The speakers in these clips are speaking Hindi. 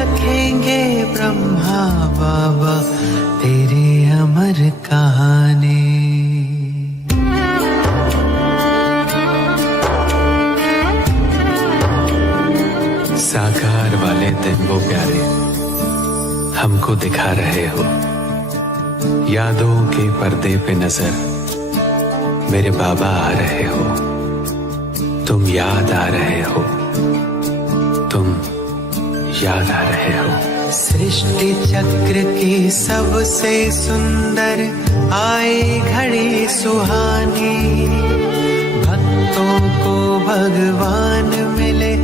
रखेंगे ब्रह्मा बाबा तेरी अमर कहानी। साकार वाले दिन वो प्यारे हमको दिखा रहे हो, यादों के पर्दे पे नजर मेरे बाबा आ रहे हो, तुम याद आ रहे हो, तुम याद आ रहे हो। सृष्टि चक्र की सबसे सुंदर आई घड़ी सुहानी, भक्तों को भगवान मिले,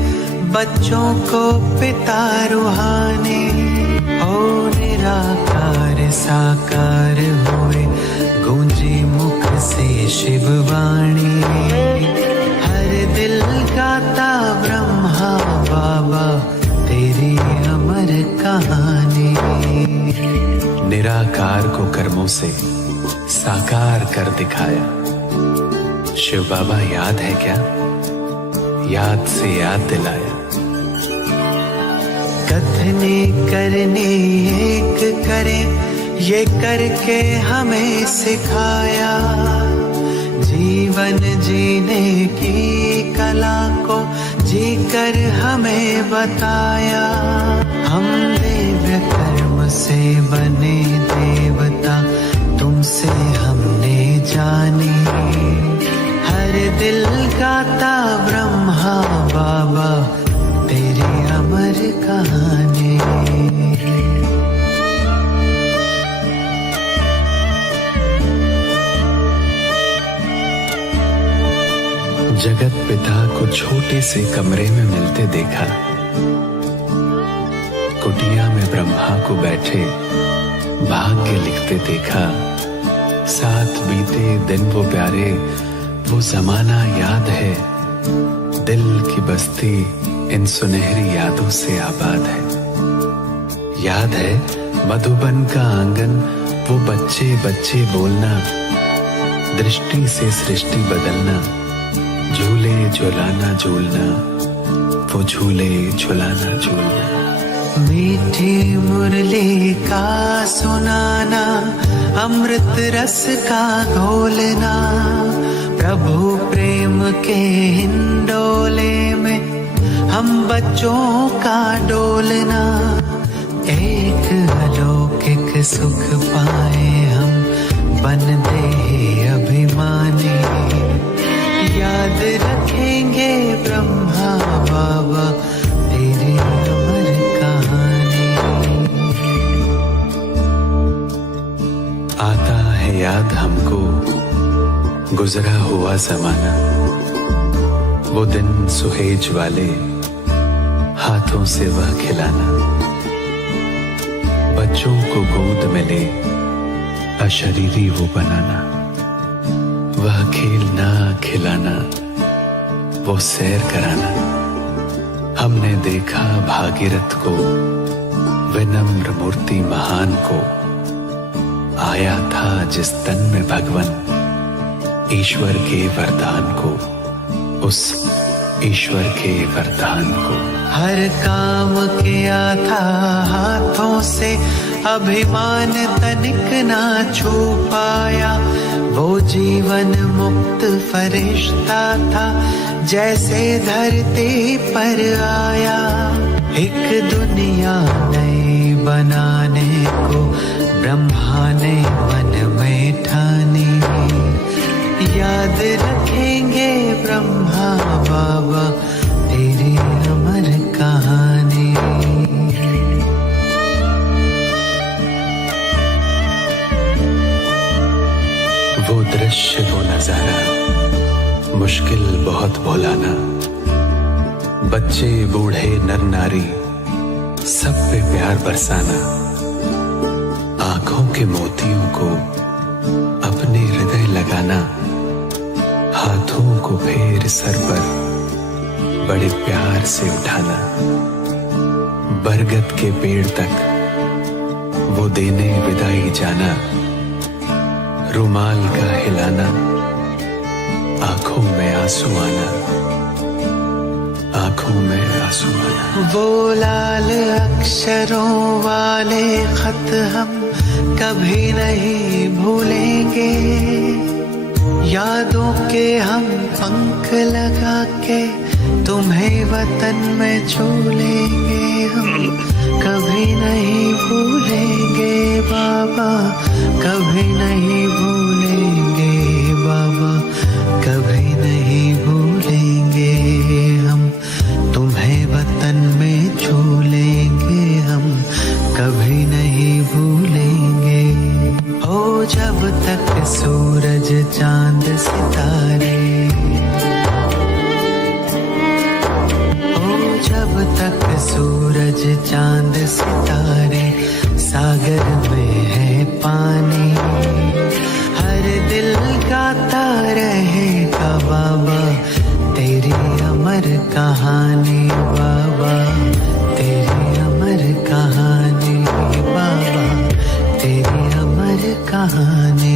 बच्चों को पिता रूहानी। ओ निराकार साकार हुए, गूंजी मुख से शिववाणी, हर दिल गाता ब्रह्मा बाबा तेरी अमर कहानी। निराकार को कर्मों से साकार कर दिखाया, शिव बाबा याद है क्या? याद से याद दिलाया। कथने करने एक करे, ये करके हमें सिखाया, जीवन जीने की कला को जीकर हमें बताया। हम दिव्य कर्म से बने देवता, तुमसे हमने जानी, हर दिल गाता ब्रह्मा बाबा तेरी अमर कहानी। जगत पिता को छोटे से कमरे में मिलते देखा, कुटिया में ब्रह्मा को बैठे भाग्य लिखते देखा। साथ बीते दिन वो प्यारे, वो जमाना याद है, दिल की बस्ती इन सुनहरी यादों से आबाद है। याद है मधुबन का आंगन, वो बच्चे बच्चे बोलना, दृष्टि से सृष्टि बदलना, झूले झुलाना झूलना, वो झूले झुलाना झूलना। मीठी मुरली का सुनाना, अमृत रस का घोलना, प्रभु प्रेम के हिंडोले में हम बच्चों का डोलना। एक अलौकिक सुख पाए हम, बन दे अभिमानी, याद रखेंगे ब्रह्मा बाबा तेरी अमर कहानी। आता है याद हमको गुजरा हुआ जमाना, वो दिन सुहेज वाले हाथों से वह खिलाना, बच्चों को गोद में ले अशरीरी वो बनाना, वह खेलना खिलाना, वो सैर कराना। हमने देखा भागीरथ को, विनम्र मूर्ति महान को, आया था जिस तन में भगवन, ईश्वर के वरदान को, उस ईश्वर के वरदान को। हर काम किया था हाथों से, अभिमान तनिक ना छू पाया, वो जीवन मुक्त फरिश्ता था, जैसे धरती पर आया। एक दुनिया नई बनाने को ब्रह्मा ने मन में ठानी, याद रखेंगे ब्रह्मा बाबा तेरी अमर कहानी। वो दृश्य वो नजारा, मुश्किल बहुत भुलाना, बच्चे बूढ़े नर नारी सब पे प्यार बरसाना, आंखों के मोतियों को अपने हृदय लगाना, हाथों को फेर सर पर बड़े प्यार से उठाना, बरगद के पेड़ तक वो देने विदाई जाना, रुमाल का हिलाना, आंखों में आंसू आना, आंखों में आंसू आना। वो लाल अक्षरों वाले खत हम कभी नहीं भूलेंगे, यादों के हम पंख लगा के तुम्हें वतन में छू लेंगे हम, कभी नहीं भूलेंगे बाबा, कभी नहीं भूलेंगे बाबा, कभी नहीं भूलेंगे हम, तुम्हें वतन में छू लेंगे हम, कभी नहीं भूलेंगे। हो जब तक सूरज चांद सितारे, हो जब तक सूरज चांद सितारे, सागर में है पानी, हर दिल गाता रहेगा बाबा तेरी अमर कहानी, बाबा तेरी अमर कहानी, बाबा तेरी अमर कहानी।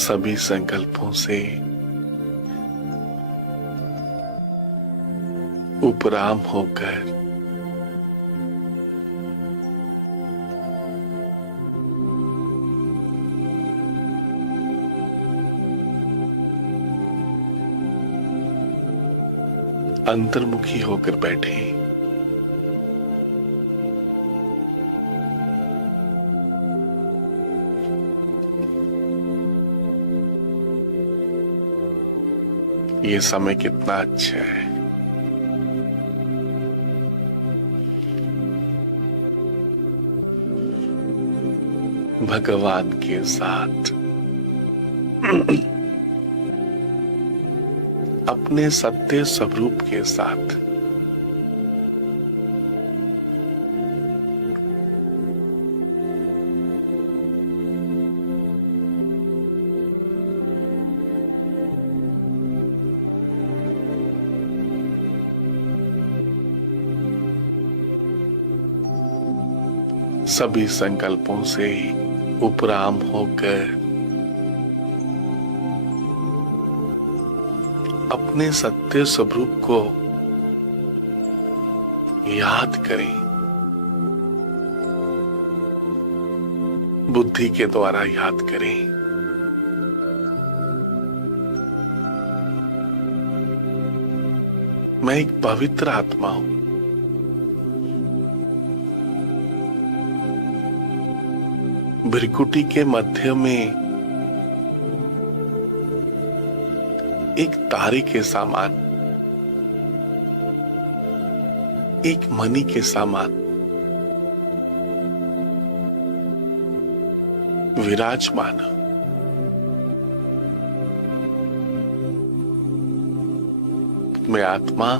सभी संकल्पों से उपराम होकर अंतर्मुखी होकर बैठे। ये समय कितना अच्छा है। भगवान के साथ अपने सत्य स्वरूप के साथ सभी संकल्पों से उपराम होकर अपने सत्य स्वरूप को याद करें, बुद्धि के द्वारा याद करें। मैं एक पवित्र आत्मा हूं। भ्रिकुटी के मध्य में एक तारे के समान, एक मणि के समान विराजमान। मैं आत्मा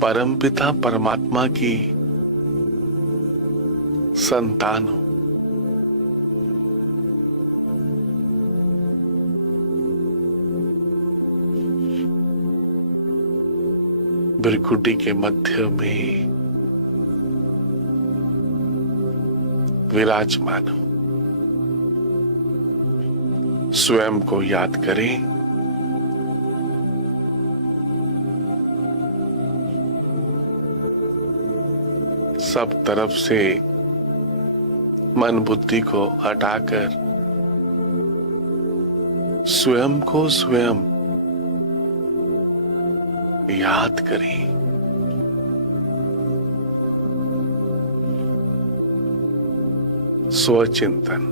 परमपिता परमात्मा की संतान हूं। भ्रिकुटी के मध्य में विराजमान हूं। स्वयं को याद करें। सब तरफ से मन बुद्धि को हटाकर स्वयं को स्वयं याद करें। स्वचिंतन।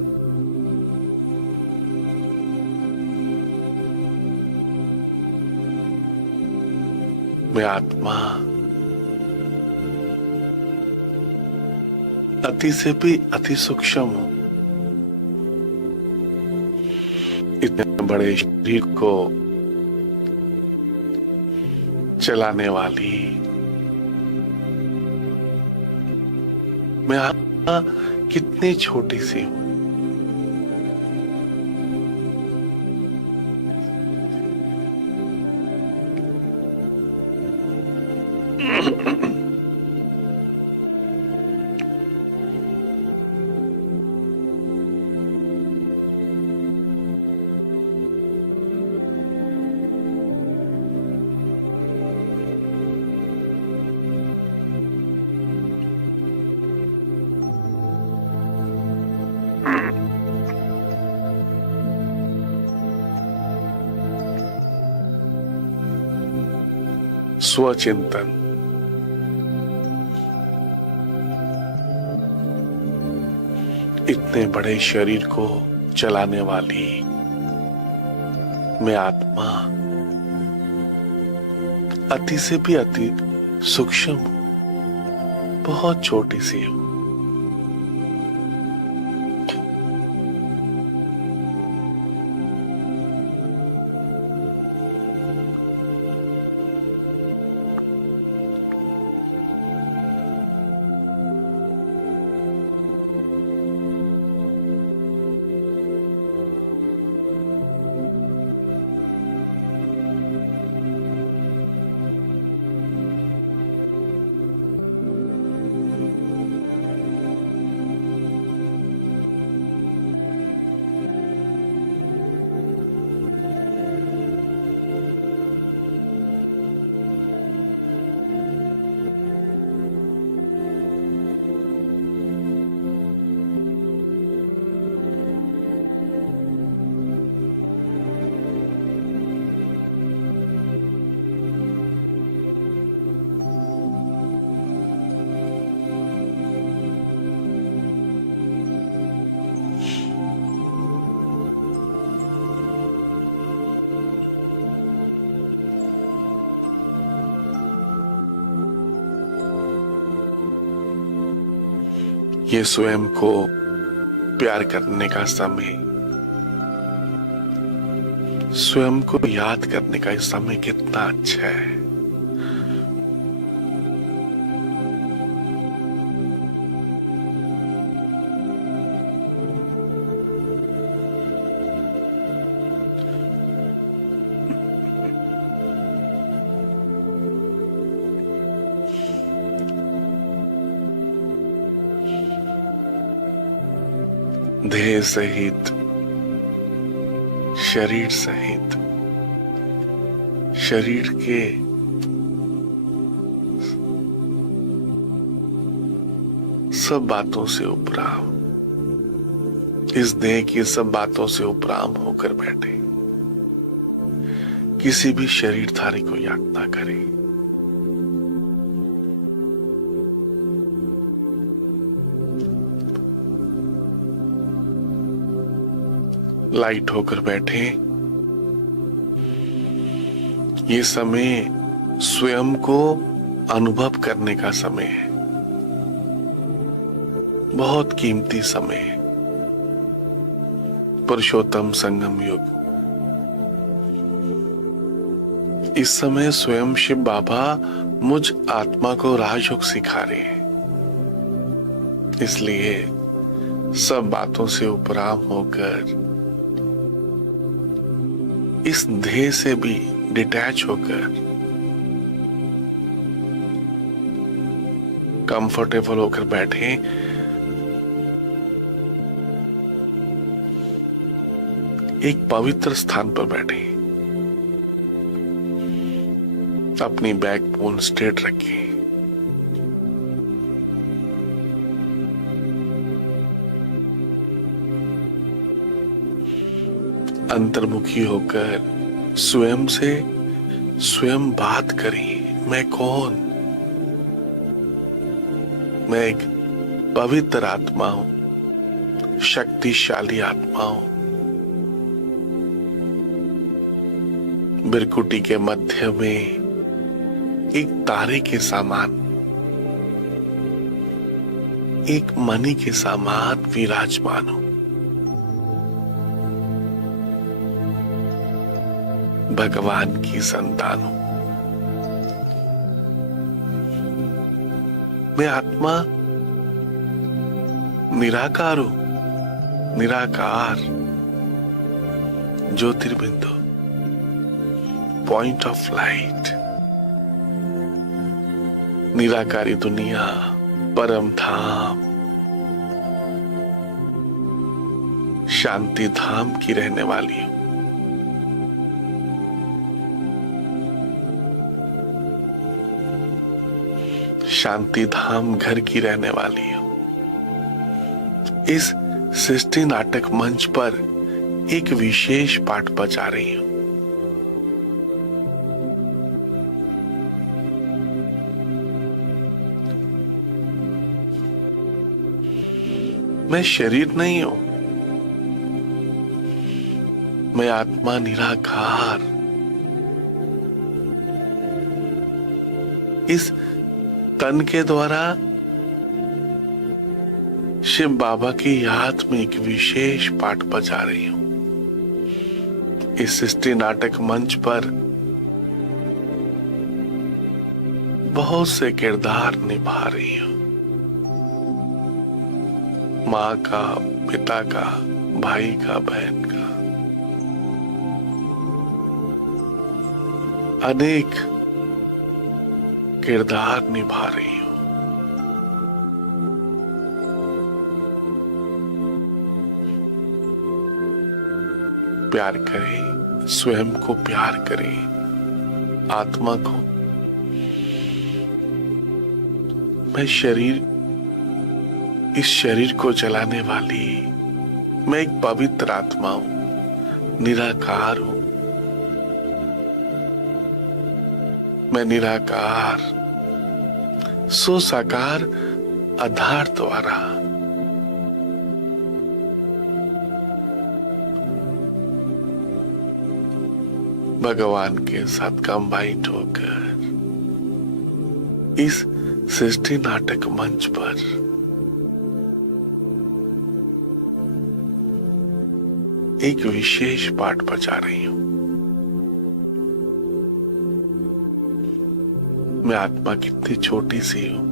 मैं आत्मा अति से भी अति सूक्ष्म हूं। इतने बड़े शरीर को चलाने वाली मैं आत्मा कितनी छोटी सी हूं। स्वचिंतन। इतने बड़े शरीर को चलाने वाली मैं आत्मा अति से भी अति सूक्ष्म हूं, बहुत छोटी सी हूं। ये स्वयं को प्यार करने का समय, स्वयं को याद करने का समय कितना अच्छा है। देह सहित, शरीर सहित, शरीर के सब बातों से उपराम, इस देह की सब बातों से उपराम होकर बैठे, किसी भी शरीरधारी को याद ना करें। लाइट होकर बैठे। ये समय स्वयं को अनुभव करने का समय है, बहुत कीमती समय है। पुरुषोत्तम संगम युग। इस समय स्वयं शिव बाबा मुझ आत्मा को राजयोग सिखा रहे हैं, इसलिए सब बातों से उपराम होकर, इस देह से भी डिटैच होकर, कंफर्टेबल होकर बैठे। एक पवित्र स्थान पर बैठे, अपनी बैकबोन स्ट्रेट रखें। अंतर्मुखी होकर स्वयं से स्वयं बात करें। मैं कौन? मैं एक पवित्र आत्मा हूं, शक्तिशाली आत्मा हूं। बिरकुटी के मध्य में एक तारे के समान, एक मणि के समान विराजमान हूं। भगवान की संतान हूं। मैं आत्मा निराकार हो, निराकार ज्योतिर्बिंदु, पॉइंट ऑफ लाइट, निराकारी दुनिया, परम धाम, शांति धाम की रहने वाली हूं। शांति धाम घर की रहने वाली हूं। इस सृष्टि नाटक मंच पर एक विशेष पाठ बजा रही हूं। मैं शरीर नहीं हूं, मैं आत्मा निराकार। इस तन के द्वारा शिव बाबा की याद में एक विशेष पाठ बजा रही हूं। इस सृष्टि नाटक मंच पर बहुत से किरदार निभा रही हूं। माँ का, पिता का, भाई का, बहन का, अनेक किरदार निभा रही हूं। प्यार करें, स्वयं को प्यार करें, आत्मा को। मैं शरीर, इस शरीर को चलाने वाली मैं एक पवित्र आत्मा हूं, निराकार हूं। मैं निराकार सुसाकार आधार द्वारा भगवान के साथ कंबाइंड होकर इस सृष्टि नाटक मंच पर एक विशेष पाठ बजा रही हूं। मैं आत्मा कितनी छोटी सी हूं,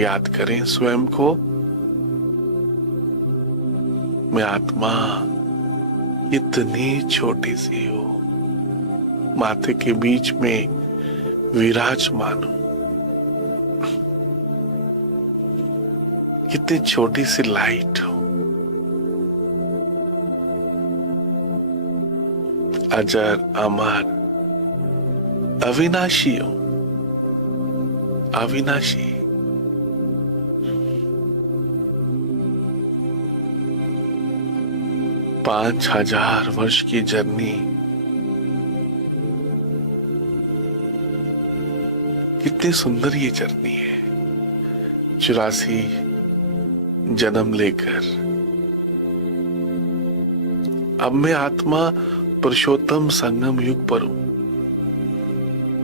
याद करें स्वयं को। मैं आत्मा इतनी छोटी सी हूं, माथे के बीच में विराजमान हूं। कितनी छोटी सी लाइट हूं, अजर अमर अविनाशी हूं, अविनाशी। पांच 5000 वर्ष की जर्नी कितनी सुंदर ये जर्नी है। 84 जन्म लेकर अब मैं आत्मा पुरुषोत्तम संगम युग पर हूं।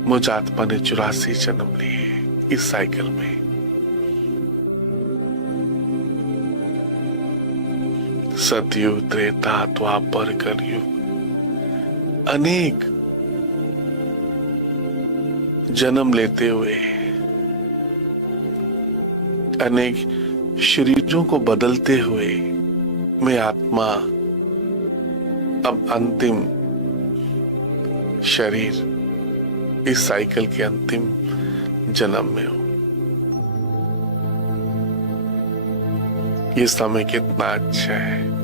मुझ आत्मा ने 84 जन्म लिए इस साइकिल में। सतयुग, त्रेता, द्वापर, कलयुग, अनेक जन्म लेते हुए अनेक शरीरों को बदलते हुए मैं आत्मा अब अंतिम शरीर इस साइकिल के अंतिम जन्म में हूं। ये समय कितना अच्छा है।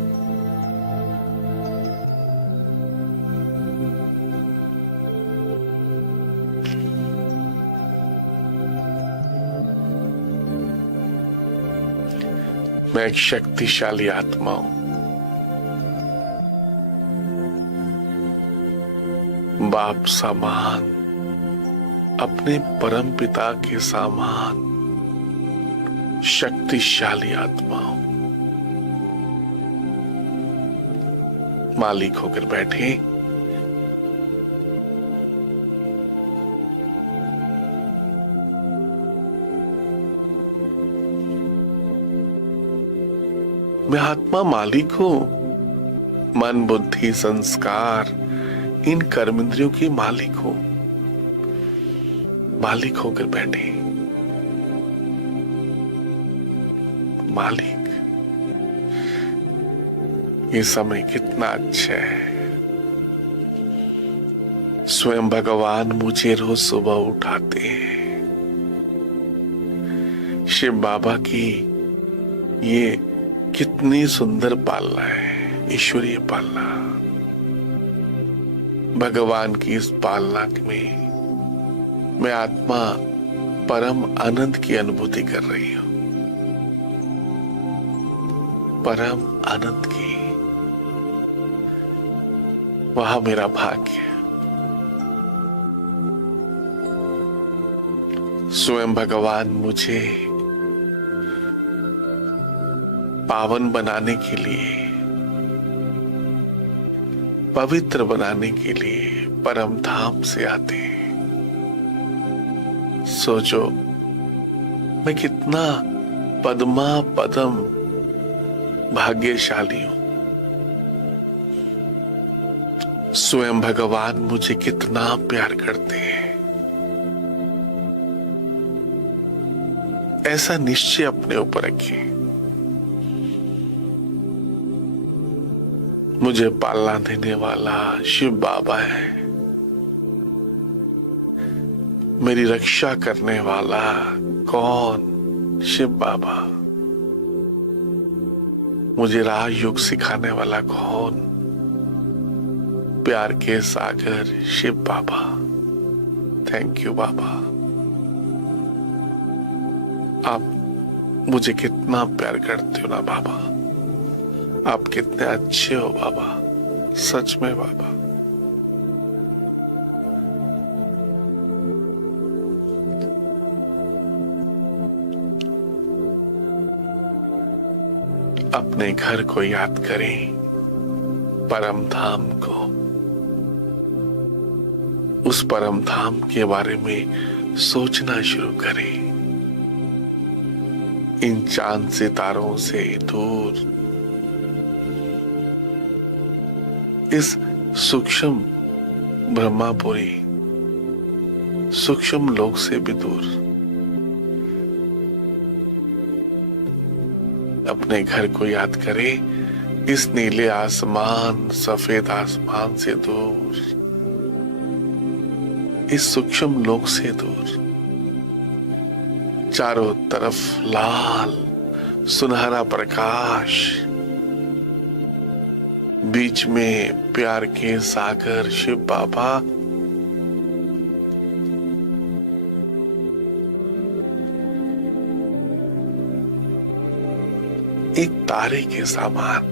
मैं एक शक्तिशाली आत्मा हूं। बाप समान, अपने परम पिता के समान शक्तिशाली आत्मा हूं। मालिक होकर बैठे। मैं आत्मा मालिक हूं। मन, बुद्धि, संस्कार, इन कर्मेंद्रियों की मालिक हूं। मालिक होकर बैठे। मालिक, ये समय कितना अच्छा है। स्वयं भगवान मुझे रोज सुबह उठाते हैं। शिव बाबा की ये कितनी सुंदर पालना है, ईश्वरीय पालना। भगवान की इस पालना में मैं आत्मा परम आनंद की अनुभूति कर रही हूं, परम आनंद की। वह मेरा भाग्य। स्वयं भगवान मुझे पावन बनाने के लिए, पवित्र बनाने के लिए परम धाम से आते हैं। सोचो मैं कितना पद्मा पदम भाग्यशाली हूं। स्वयं भगवान मुझे कितना प्यार करते हैं। ऐसा निश्चय अपने ऊपर रखिए। मुझे पालना देने वाला शिव बाबा है, मेरी रक्षा करने वाला कौन? शिव बाबा। मुझे राजयोग सिखाने वाला कौन? प्यार के सागर शिव बाबा। थैंक यू बाबा। आप मुझे कितना प्यार करते हो ना बाबा। आप कितने अच्छे हो बाबा, सच में बाबा। अपने घर को याद करें, परम धाम को। उस परम धाम के बारे में सोचना शुरू करें। इन चांद सितारों से दूर, इस सूक्ष्म ब्रह्मापुरी, सूक्ष्म लोक से भी दूर, अपने घर को याद करें। इस नीले आसमान, सफेद आसमान से दूर, इस सूक्ष्म लोक से दूर, चारों तरफ लाल सुनहरा प्रकाश, बीच में प्यार के सागर शिव बाबा। एक तारे के समान,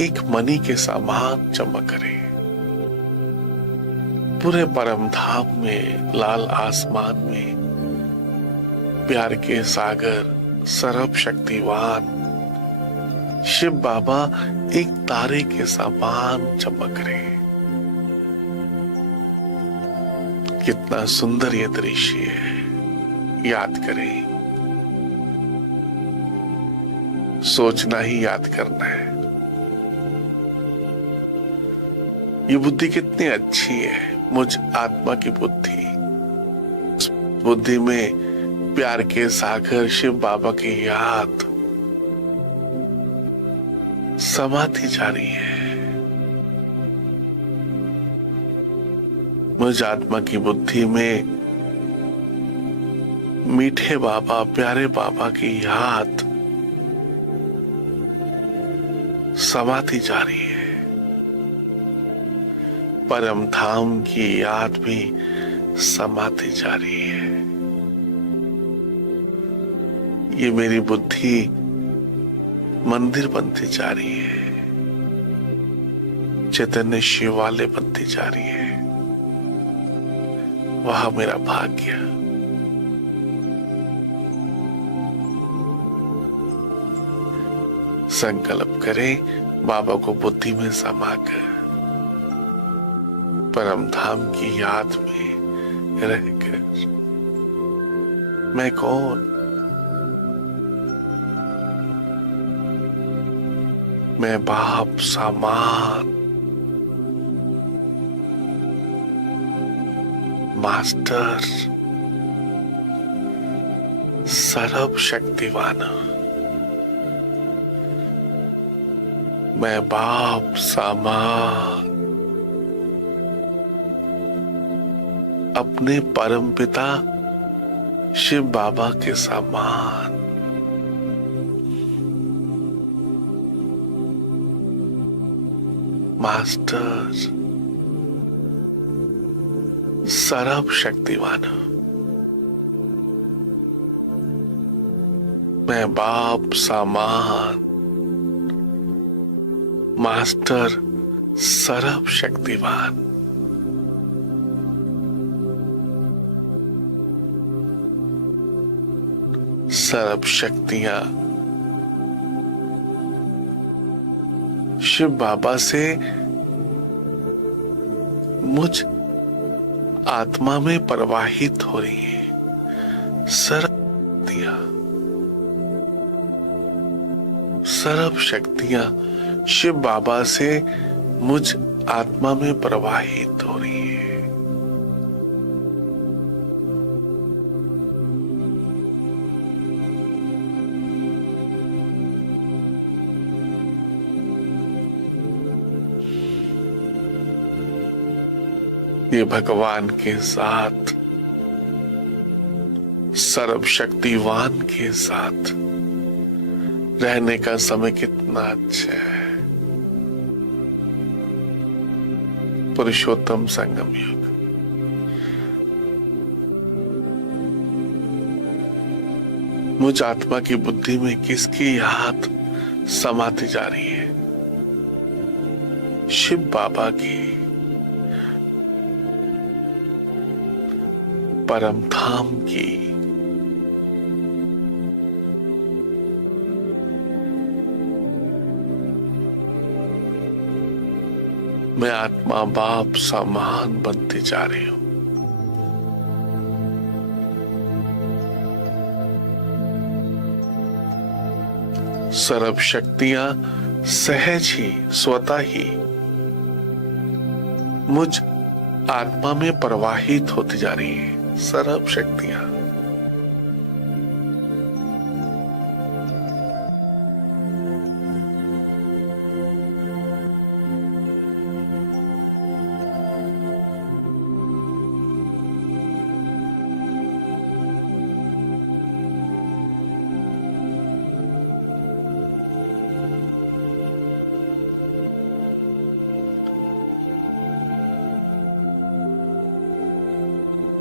एक मणि के समान चमक रहे। पूरे परम धाम में, लाल आसमान में प्यार के सागर, सर्वशक्तिवान शिव बाबा एक तारे के समान चमक रहे। कितना सुंदर ये दृश्य है। याद करें, सोचना ही याद करना है। ये बुद्धि कितनी अच्छी है, मुझ आत्मा की बुद्धि। उस बुद्धि में प्यार के सागर शिव बाबा की याद समाती जा रही है। मुझ आत्मा की बुद्धि में मीठे बाबा, प्यारे बाबा की याद समाती जा रही है। परम धाम की याद भी समाती जा रही है। ये मेरी बुद्धि मंदिर बनती जा रही है, चैतन्य शिवालय बनती जा रही है। वह मेरा भाग्य। संकल्प करें, बाबा को बुद्धि में समाकर परम धाम की याद में रहकर, मैं कौन? मैं बाप समान, मास्टर, सर्व शक्तिवान। मैं बाप समान अपने परम पिता शिव बाबा के समान मास्टर सर्व शक्तिवान। मैं बाप समान मास्टर सर्व शक्तिवान। सर्व शक्तियां शिव बाबा से मुझ आत्मा में प्रवाहित हो रही है। सर्व शक्तियां शिव बाबा से मुझ आत्मा में प्रवाहित हो रही है। ये भगवान के साथ सर्वशक्तिवान के साथ रहने का समय कितना अच्छा है। पुरुषोत्तम संगम युग। मुझ आत्मा की बुद्धि में किसकी याद समाती जा रही है? शिव बाबा की, परम धाम की। मैं आत्मा बाप समान बनती जा रही हूं। सर्व शक्तियां सहज ही स्वतः ही मुझ आत्मा में प्रवाहित होती जा रही है। सर्व शक्तियां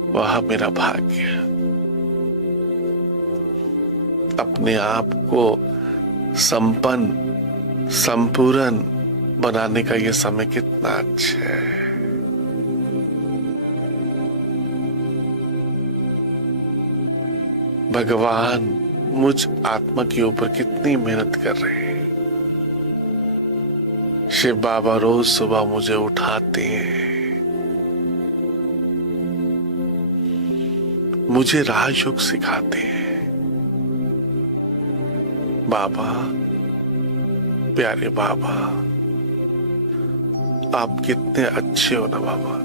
वह मेरा भाग्य। अपने आप को संपन्न संपूर्ण बनाने का यह समय कितना अच्छा है। भगवान मुझ आत्मा के ऊपर कितनी मेहनत कर रहे हैं। शिव बाबा रोज सुबह मुझे उठाते हैं, मुझे राजयोग सिखाते हैं। बाबा, प्यारे बाबा, आप कितने अच्छे हो ना बाबा।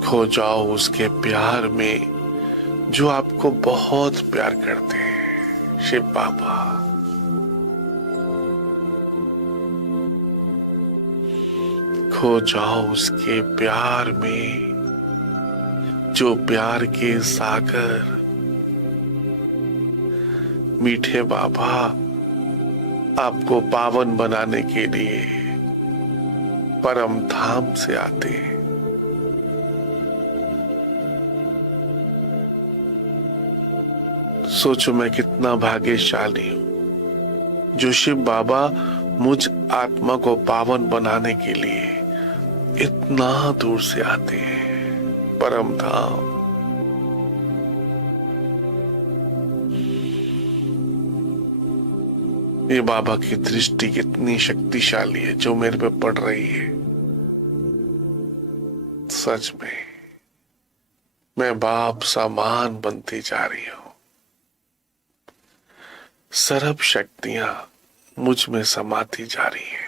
खो जाओ उसके प्यार में जो आपको बहुत प्यार करते हैं। शिव बाबा, खो जाओ उसके प्यार में जो प्यार के सागर। मीठे बाबा, आपको पावन बनाने के लिए परम धाम से आते हैं। सोचो मैं कितना भाग्यशाली हूं जो शिव बाबा मुझ आत्मा को पावन बनाने के लिए इतना दूर से आते हैं। परम धाम। ये बाबा की दृष्टि कितनी शक्तिशाली है जो मेरे पे पड़ रही है। सच में मैं बाप समान बनती जा रही हूं। सर्व शक्तियां मुझ में समाती जा रही हैं।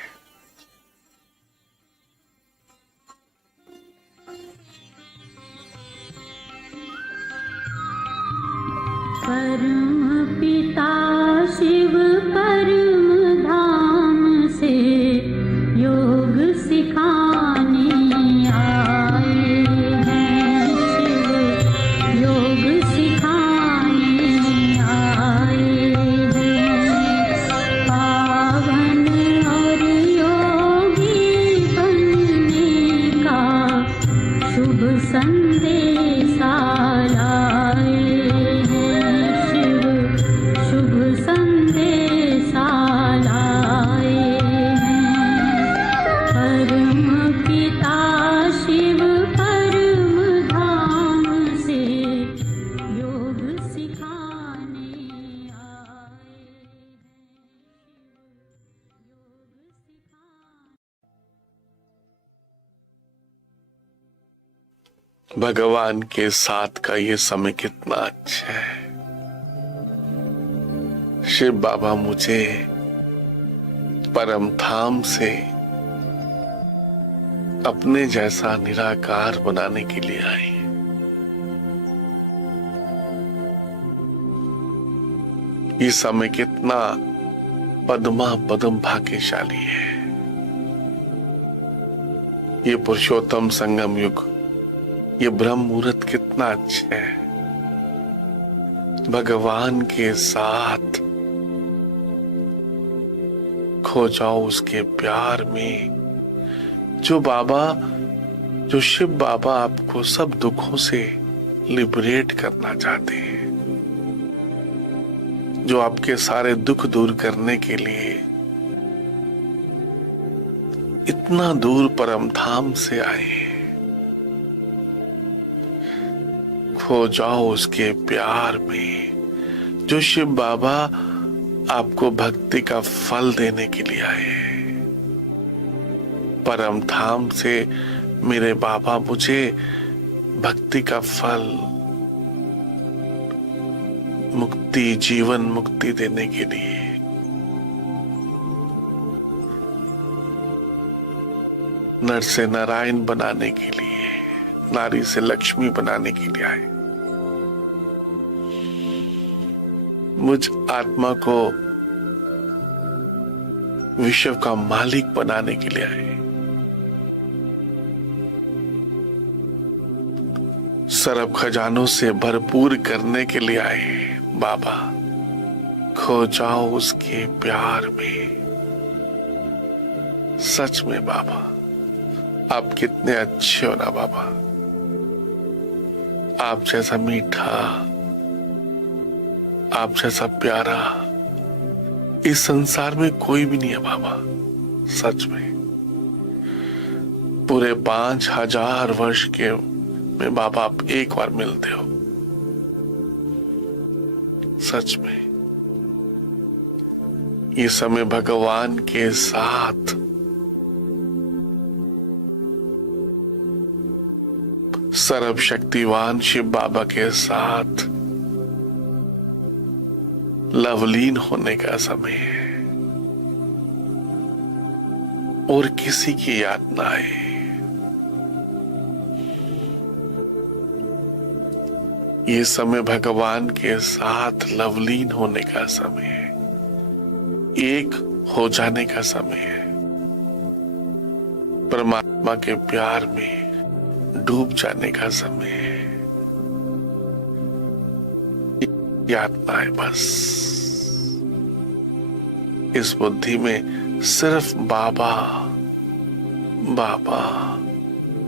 परम पिता शिव परम धाम से योग सिखाने आए हैं। शिव योग सिखाने आए हैं। पावन और योगी बनने का शुभ संदेशा लाए हैं। शिव शुभ संदेशा लाए हैं। परम पिता शिव परम धाम से योग सिखाने आए हैं। भगवान के साथ का ये समय कितना अच्छा है। शिव बाबा मुझे परम धाम से अपने जैसा निराकार बनाने के लिए आए। ये समय कितना पद्मा पदम भाग्यशाली है। ये पुरुषोत्तम संगम युग, ये ब्रह्म मुहूर्त कितना अच्छा है। भगवान के साथ खो जाओ उसके प्यार में। जो शिव बाबा आपको सब दुखों से लिबरेट करना चाहते हैं, जो आपके सारे दुख दूर करने के लिए इतना दूर परम धाम से आए हैं। खो जाओ उसके प्यार में। जो शिव बाबा आपको भक्ति का फल देने के लिए आए हैं। परम धाम से मेरे बाबा मुझे भक्ति का फल, मुक्ति, जीवन मुक्ति देने के लिए, नर से नारायण बनाने के लिए, नारी से लक्ष्मी बनाने के लिए आए। मुझ आत्मा को विश्व का मालिक बनाने के लिए आए। सर्व खजानों से भरपूर करने के लिए आए। बाबा, खो जाओ उसके प्यार में। सच में बाबा, आप कितने अच्छे हो ना बाबा। आप जैसा मीठा, आप जैसा प्यारा इस संसार में कोई भी नहीं है बाबा। सच में पूरे 5000 वर्ष के में बाबा आप एक बार मिलते हो। सच में ये समय भगवान के साथ सर्वशक्तिवान शिव बाबा के साथ लवलीन होने का समय है। और किसी की याद ना आए। ये समय भगवान के साथ लवलीन होने का समय है। एक हो जाने का समय है। परमात्मा के प्यार में डूब जाने का समय है। याद ना आए बस। इस बुद्धि में सिर्फ बाबा, बाबा,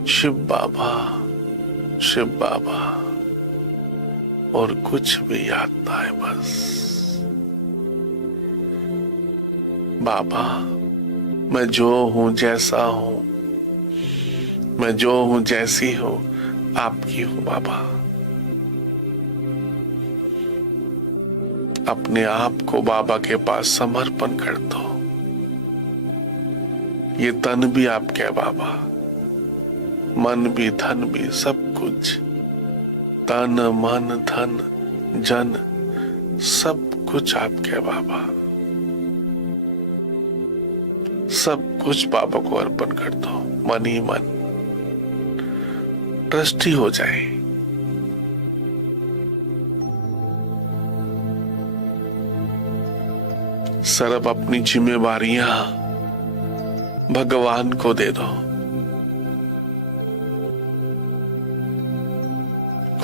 शिव बाबा, शिव बाबा, और कुछ भी याद ना आए बस। बाबा, मैं जो हूं, जैसा हूं, मैं जो हूं, जैसी हूं, आपकी हूं बाबा। अपने आप को बाबा के पास समर्पण कर दो। ये तन भी आपका है बाबा, मन भी, धन भी, सब कुछ, तन मन धन जन सब कुछ आपका है बाबा। सब कुछ बाबा को अर्पण कर दो। मन ही मन ट्रस्टी हो जाए। सरब अपनी जिम्मेवारियां भगवान को दे दो।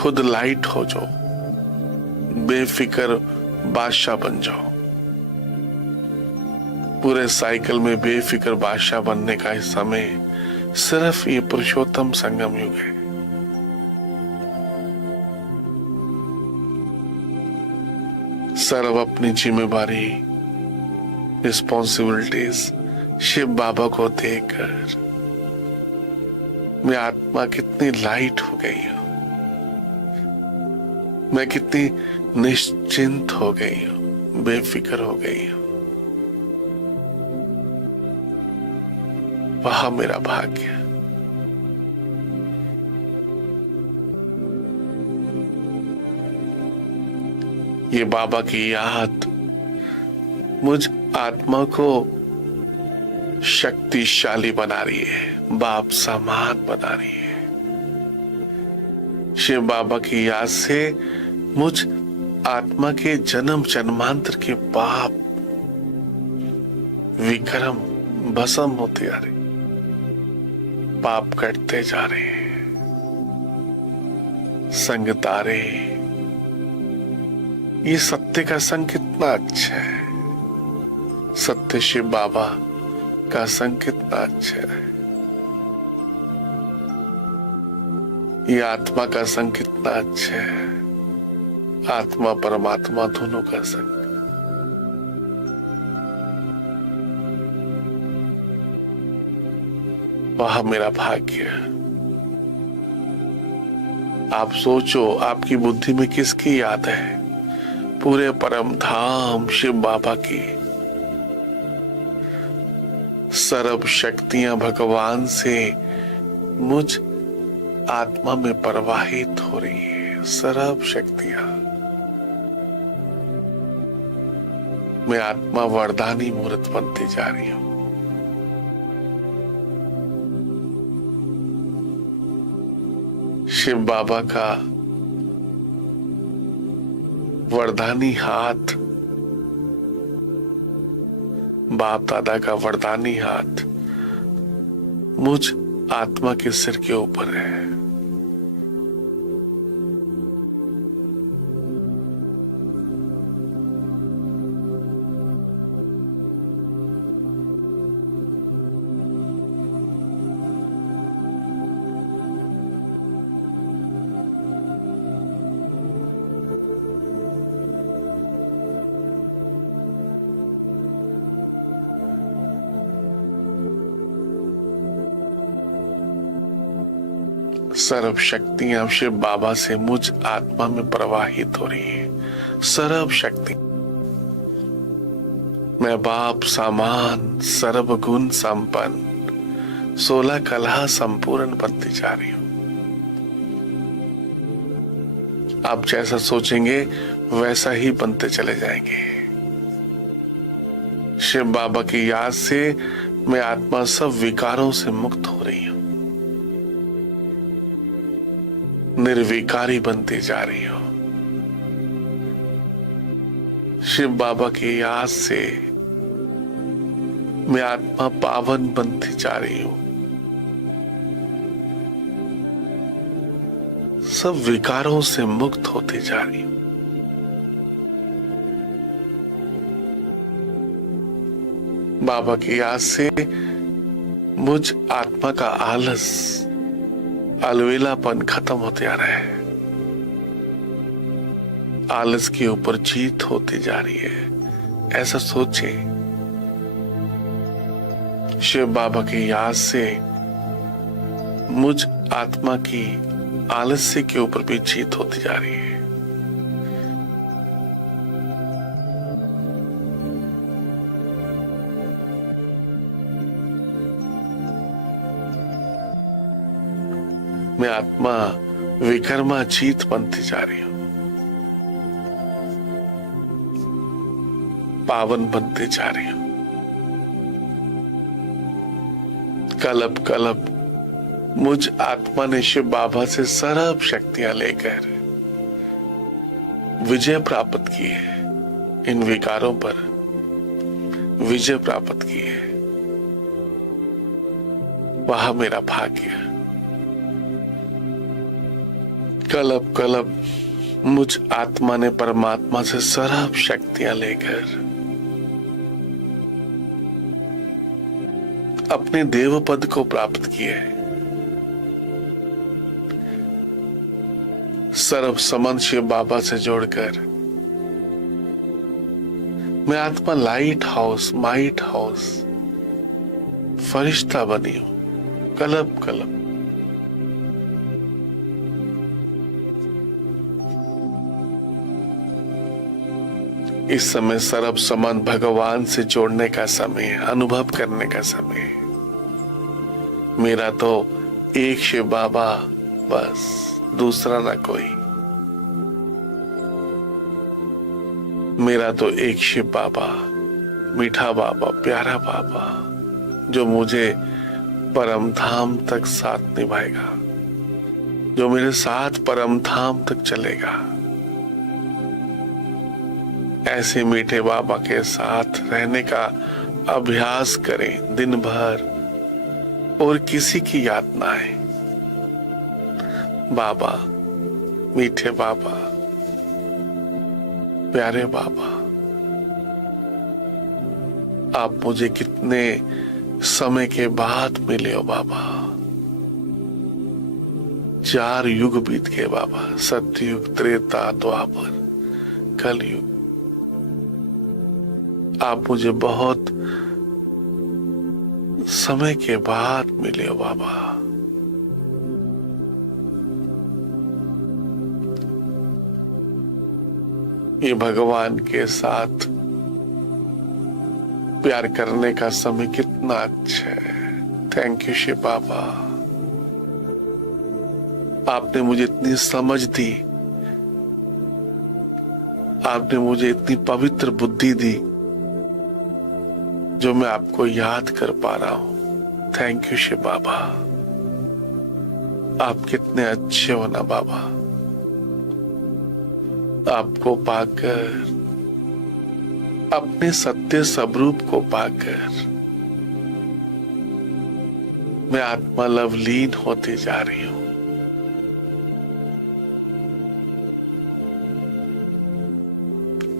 खुद लाइट हो जाओ, बेफिक्र बादशाह बन जाओ। पूरे साइकिल में बेफिक्र बादशाह बनने का इस समय सिर्फ ये पुरुषोत्तम संगम युग है। सर्व अपनी जिम्मेवारी, रिस्पॉन्सिबिलिटीज शिव बाबा को देकर मैं आत्मा कितनी लाइट हो गई हूं, मैं कितनी निश्चिंत हो गई हूं, बेफिक्र हो गई हूं। वह मेरा भाग्य। ये बाबा की याद मुझ आत्मा को शक्तिशाली बना रही है, बाप समान बना रही है। शिव बाबा की याद से मुझ आत्मा के जन्म जन्मांतर के पाप विक्रम भस्म होते जा रहे, पाप कटते जा रहे हैं। संग तारे, ये सत्य का संग कितना अच्छा है। सत्य शिव बाबा का संग कितना अच्छा है। ये आत्मा का संग कितना अच्छा है। आत्मा परमात्मा दोनों का संग। वह मेरा भाग्य। आप सोचो, आपकी बुद्धि में किसकी याद है? पूरे परम धाम शिव बाबा की। सर्व शक्तियां भगवान से मुझ आत्मा में प्रवाहित हो रही है। सर्व शक्तियां। मैं आत्मा वरदानी मूर्त बनती जा रही हूं। शिव बाबा का वरदानी हाथ, बाप दादा का वरदानी हाथ मुझ आत्मा के सिर के ऊपर है। सर्व शक्तियां शिव बाबा से मुझ आत्मा में प्रवाहित हो रही है। सर्व शक्ति। मैं बाप समान सर्व गुण संपन्न 16 कला संपूर्ण बनती जा रही हूं। आप जैसा सोचेंगे वैसा ही बनते चले जाएंगे। शिव बाबा की याद से मैं आत्मा सब विकारों से मुक्त हो रही हूं। निर्विकारी बनती जा रही हूं। शिव बाबा की याद से मैं आत्मा पावन बनती जा रही हूं। सब विकारों से मुक्त होती जा रही हूं। बाबा की याद से मुझ आत्मा का आलस, अलवेलापन खत्म होते आ रहा है। आलस के ऊपर जीत होती जा रही है। ऐसा सोचे। शिव बाबा की याद से मुझ आत्मा की आलस्य के ऊपर भी जीत होती जा रही है। मैं आत्मा विकर्मा जीत बनती जा रही हूं। पावन बनते जा रही हूं। कलप कलप मुझ आत्मा ने शिव बाबा से सर्व शक्तियां लेकर विजय प्राप्त की है इन विकारों पर। विजय प्राप्त की है, वह मेरा भाग्य। कलब कलब मुझ आत्मा ने परमात्मा से सर्व शक्तियां लेकर अपने देव पद को प्राप्त किए। सर्व संबंध शिव बाबा से जोड़कर मैं आत्मा लाइट हाउस, माइट हाउस, फरिश्ता बनी हूं, कलब कलब। इस समय सर्व संबंध भगवान से जोड़ने का समय, अनुभव करने का समय। मेरा तो एक शिव बाबा बस, दूसरा ना कोई। मेरा तो एक शिव बाबा, मीठा बाबा, प्यारा बाबा, जो मुझे परम धाम तक साथ निभाएगा, जो मेरे साथ परम धाम तक चलेगा। ऐसे मीठे बाबा के साथ रहने का अभ्यास करें दिन भर, और किसी की याद ना आए। बाबा, मीठे बाबा, प्यारे बाबा, आप मुझे कितने समय के बाद मिले हो बाबा। 4 युग बीत गए बाबा, सतयुग, त्रेता, द्वापर, कलयुग। आप मुझे बहुत समय के बाद मिले हो बाबा। ये भगवान के साथ प्यार करने का समय कितना अच्छा है। थैंक यू शिव बाबा, आपने मुझे इतनी समझ दी, आपने मुझे इतनी पवित्र बुद्धि दी, जो मैं आपको याद कर पा रहा हूं। थैंक यू शिव बाबा, आप कितने अच्छे हो ना बाबा। आपको पाकर, अपने सत्य स्वरूप को पाकर मैं आत्मा लवलीन होती जा रही हूं।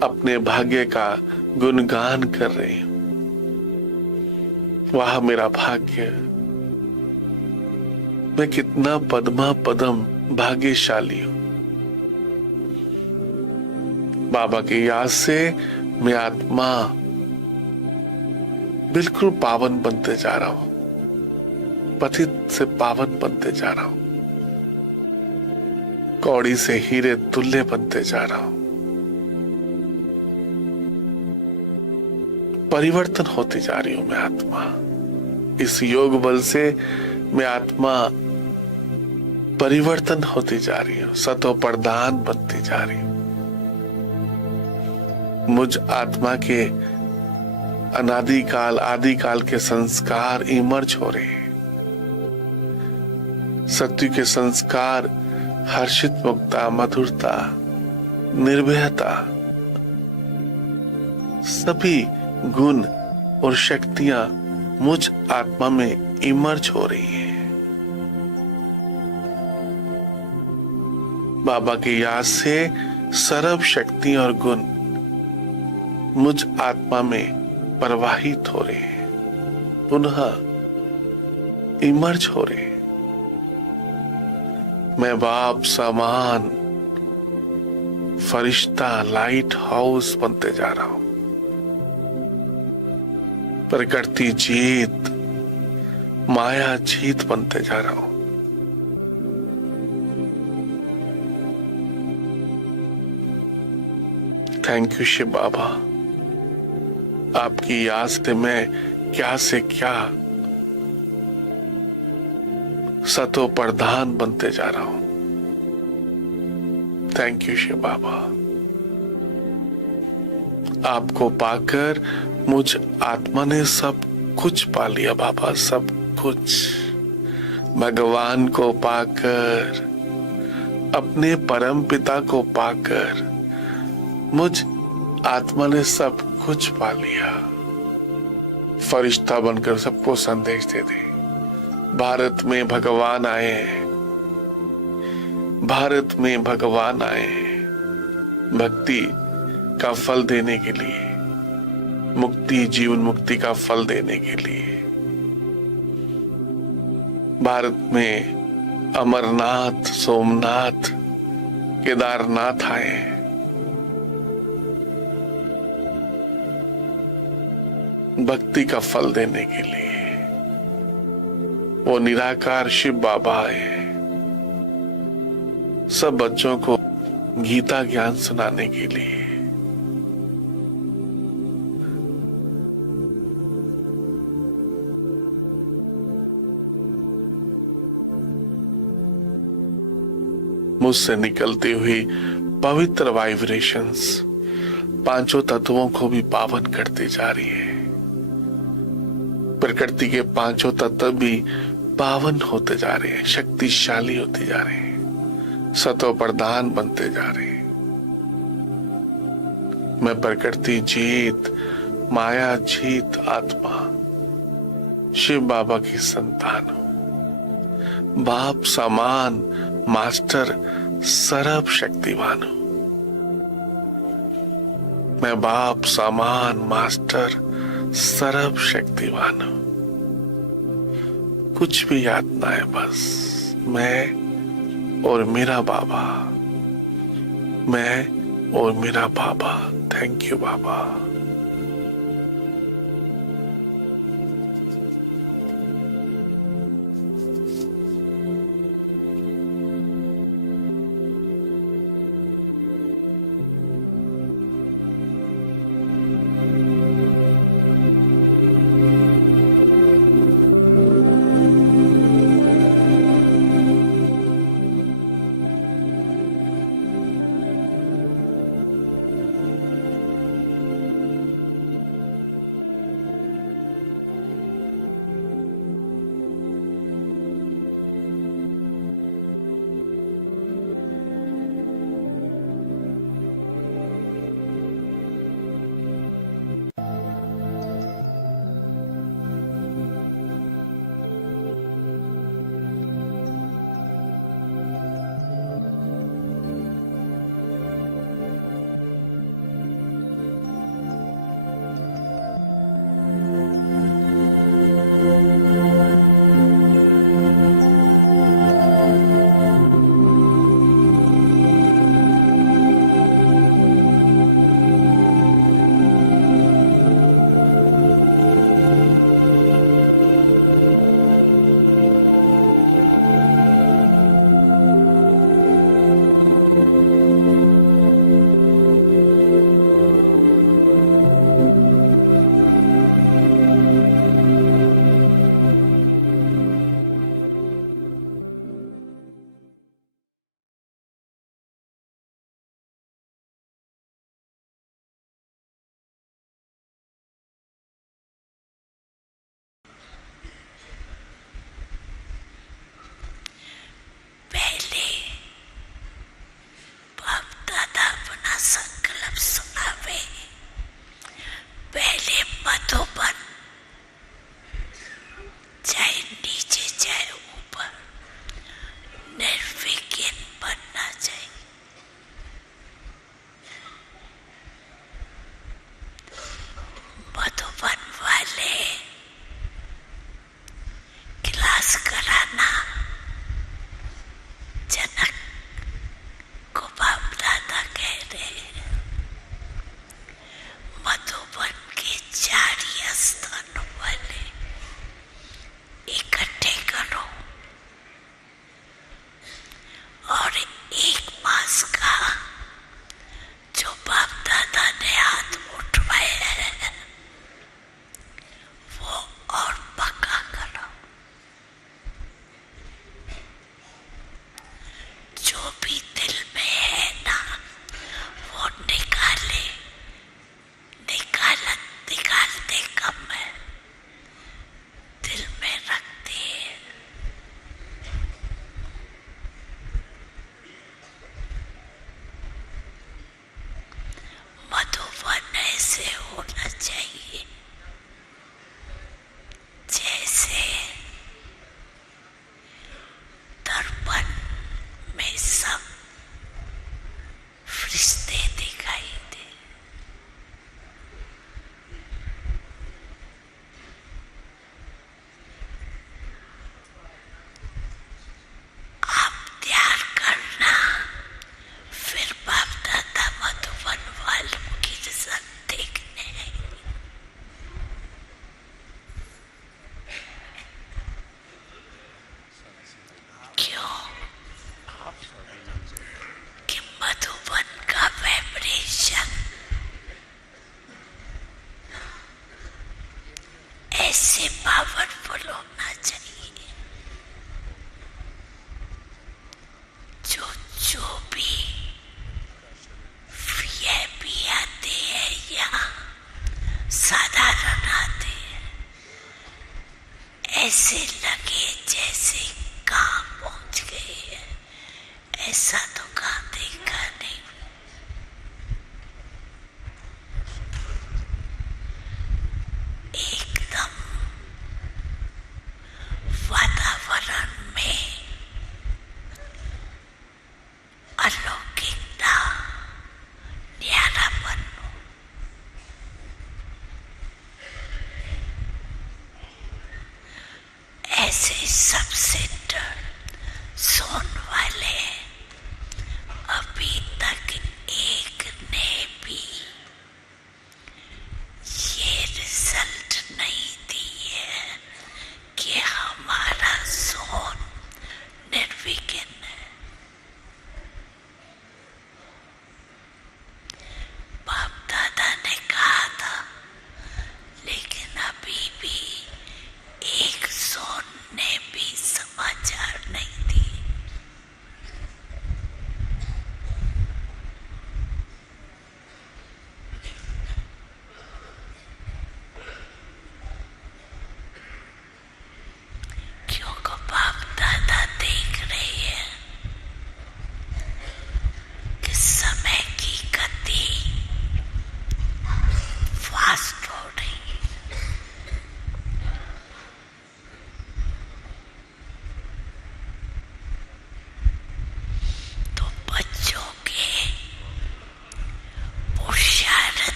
अपने भाग्य का गुणगान कर रही हूं। वाह मेरा भाग्य, मैं कितना पद्मा पदम भाग्यशाली हूं। बाबा की याद से मैं आत्मा बिल्कुल पावन बनते जा रहा हूं, पतित से पावन बनते जा रहा हूं, कौड़ी से हीरे तुल्य बनते जा रहा हूं। परिवर्तन होती जा रही हूं मैं आत्मा। इस योग बल से मैं आत्मा परिवर्तन होती जा रही हूं, सतो प्रधान बनती जा रही हूं। मुझ आत्मा के अनादिकाल आदिकाल के संस्कार इमर्ज हो रहे हैं। सत्य के संस्कार, हर्षित मुक्ता, मधुरता, निर्भयता, सभी गुण और शक्तियां मुझ आत्मा में इमर्ज हो रही हैं। बाबा की याद से सर्व शक्ति और गुण मुझ आत्मा में प्रवाहित हो रहे हैं, पुनः इमर्ज हो रहे हैं। मैं बाप समान फरिश्ता, लाइट हाउस बनते जा रहा हूं। प्रकृति जीत, माया जीत बनते जा रहा हूं। थैंक यू शिव बाबा, आपकी याद से मैं क्या से क्या सतो प्रधान बनते जा रहा हूं। थैंक यू शिव बाबा, आपको पाकर मुझ आत्मा ने सब कुछ पा लिया बाबा, सब कुछ। भगवान को पाकर, अपने परम पिता को पाकर मुझ आत्मा ने सब कुछ पा लिया। फरिश्ता बनकर सबको संदेश दे दे, भारत में भगवान आए हैं, भारत में भगवान आए हैं भक्ति का फल देने के लिए, मुक्ति, जीवन मुक्ति का फल देने के लिए। भारत में अमरनाथ, सोमनाथ, केदारनाथ आए हैं। भक्ति का फल देने के लिए। वो निराकार शिव बाबा आए हैं सब बच्चों को गीता ज्ञान सुनाने के लिए। मुझसे निकलती हुई पवित्र वाइब्रेशंस पांचों तत्वों को भी पावन करती जा रही है। प्रकृति के पांचों तत्व भी पावन होते जा रहे हैं, शक्तिशाली होते जा रहे हैं, सतो प्रधान बनते जा रहे हैं। मैं प्रकृति जीत, माया जीत आत्मा शिव बाबा की संतान हूं। बाप समान मास्टर सर्व शक्तिवान हूं। मैं बाप समान मास्टर सर्व शक्तिवान हूं। कुछ भी याद ना है, बस मैं और मेरा बाबा, मैं और मेरा बाबा। थैंक यू बाबा। पेंसिल।